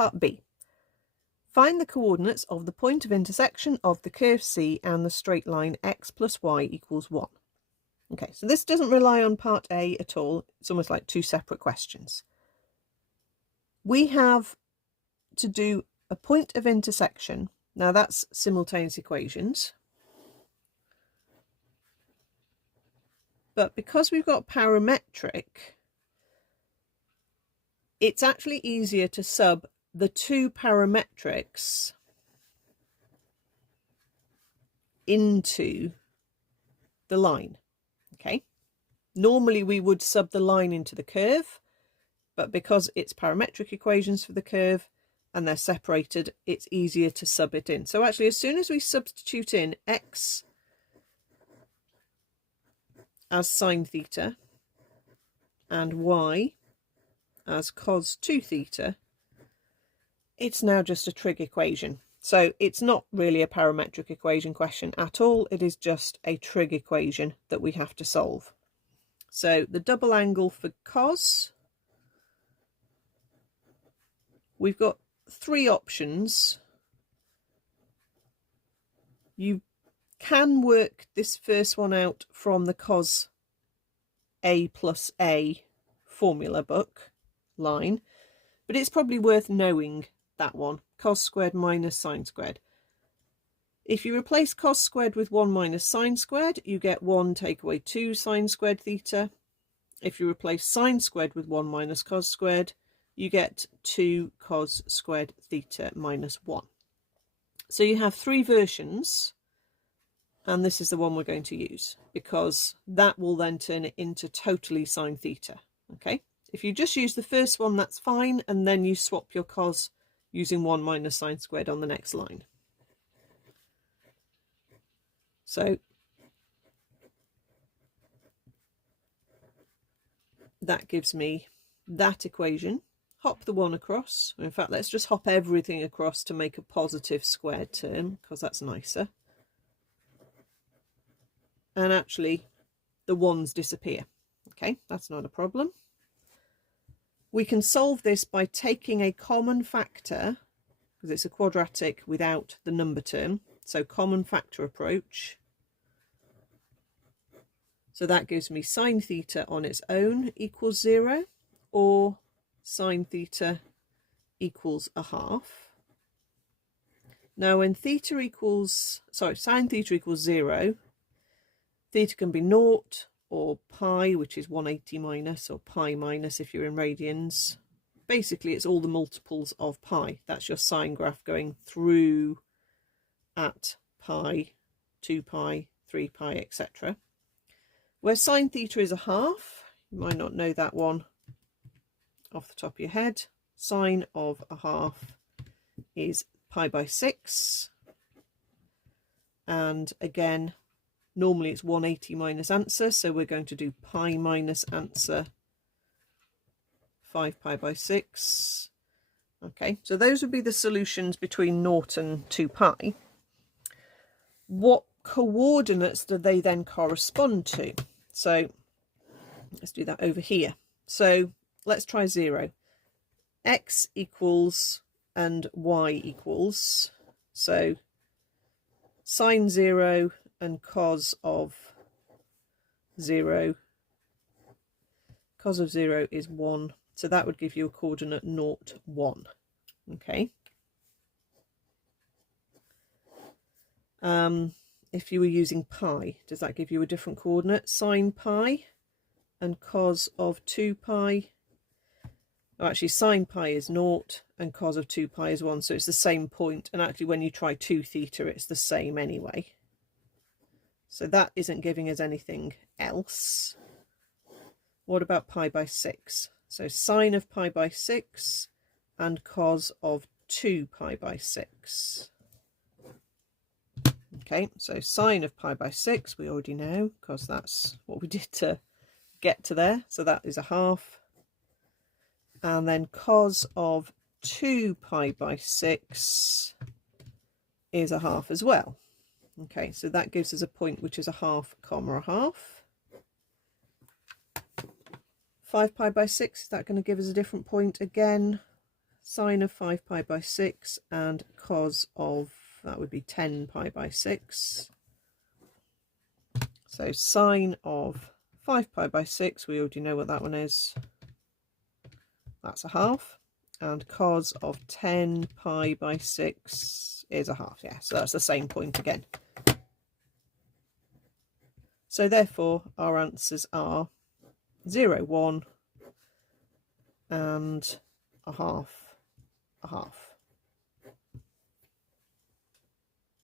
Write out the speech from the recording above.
Part B. Find the coordinates of the point of intersection of the curve C and the straight line x plus y equals 1. Okay, so this doesn't rely on part A at all. It's almost like two separate questions. We have to do a point of intersection. Now that's simultaneous equations. But because we've got parametric, it's actually easier to sub the two parametrics into the line. Okay, normally we would sub the line into the curve, but because it's parametric equations for the curve and they're separated, it's easier to sub it in. So actually, as soon as we substitute in x as sine theta and y as cos 2 theta, it's now just a trig equation. So it's not really a parametric equation question at all. It is just a trig equation that we have to solve. So the double angle for cos, we've got three options. You can work this first one out from the cos A plus A formula book line, but it's probably worth knowing that one, cos squared minus sine squared. If you replace cos squared with 1 minus sine squared, you get 1 take away 2 sine squared theta. If you replace sine squared with 1 minus cos squared, you get 2 cos squared theta minus 1. So you have three versions, and this is the one we're going to use, because that will then turn it into totally sine theta. Okay, if you just use the first one, that's fine, and then you swap your cos using 1 minus sine squared on the next line. So that gives me that equation. Hop the 1 across. In fact, let's just hop everything across to make a positive squared term, because that's nicer. And actually, the 1's disappear. Okay, that's not a problem. We can solve this by taking a common factor, because it's a quadratic without the number term. So common factor approach. So that gives me sine theta on its own equals 0, or sine theta equals a half. Now when sine theta equals 0, theta can be 0 or pi, which is 180 minus, or pi minus if you're in radians. Basically, it's all the multiples of pi. That's your sine graph going through at pi, 2 pi, 3 pi, etc. Where sine theta is a half, you might not know that one off the top of your head. Sine of a half is pi by 6. And again, normally it's 180 minus answer, so we're going to do pi minus answer, 5 pi by 6. Okay, so those would be the solutions between 0 and 2 pi. What coordinates do they then correspond to? So let's do that over here. So let's try 0. X equals and y equals. So sine 0 and cos of 0. Cos of 0 is 1. So that would give you a coordinate 0, 1. Okay. If you were using pi, does that give you a different coordinate? Sine pi and cos of 2 pi. Oh, actually, sine pi is 0 and cos of 2 pi is 1. So it's the same point. And actually, when you try 2 theta, it's the same anyway. So that isn't giving us anything else. What about pi by 6? So sine of pi by 6 and cos of 2 pi by 6. Okay, so sine of pi by 6 we already know, because that's what we did to get to there. So that is a half. And then cos of 2 pi by 6 is a half as well. Okay, so that gives us a point which is a half, comma, a half. 5 pi by 6, is that going to give us a different point again? sine of 5 pi by 6 and cos of, that would be 10 pi by 6. So sine of 5 pi by 6, we already know what that one is. That's a half. And cos of 10 pi by 6 is a half. Yeah, so that's the same point again. So therefore our answers are 0, 1 and a half, a half.